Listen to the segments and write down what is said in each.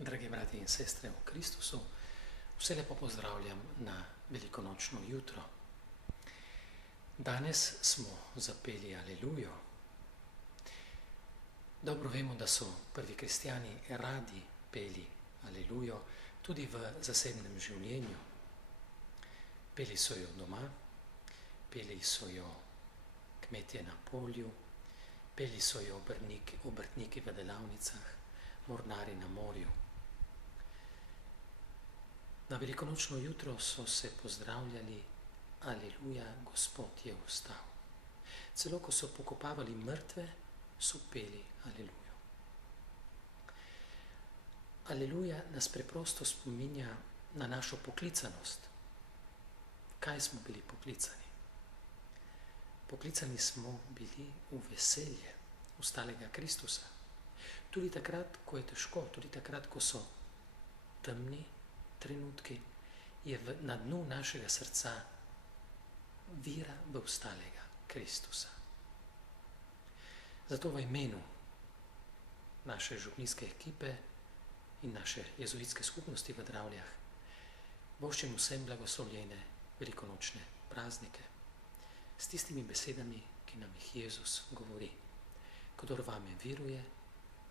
Dragi brati in sestre v Kristusu, vse lepo pozdravljam na velikonočno jutro. Danes smo zapeli Alelujo. Dobro vemo, da so prvi kristjani radi peli Alelujo tudi v zasebnem življenju. Peli so jo doma, peli so jo kmetje na polju, peli so jo obrtniki v delavnicah, mornari na morju. Na velikonočno jutro so se pozdravljali Aleluja, Gospod je vstal. Celo ko so pokopavali mrtve, so peli Alelujo. Aleluja nas preprosto spominja na našo poklicanost. Kaj smo bili poklicani? Poklicani smo bili v veselje vstalega Kristusa. Tudi takrat, ko je težko, tudi takrat, ko so temni trenutki, je na dnu našega srca vira v vstalega Kristusa. Zato v imenu naše župnijske ekipe in naše jezuitske skupnosti v Dravljah voščim vsem blagoslovljene velikonočne praznike s tistimi besedami, ki nam jih Jezus govori. Kdor vame viruje,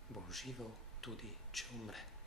bo užival tudi, če umre.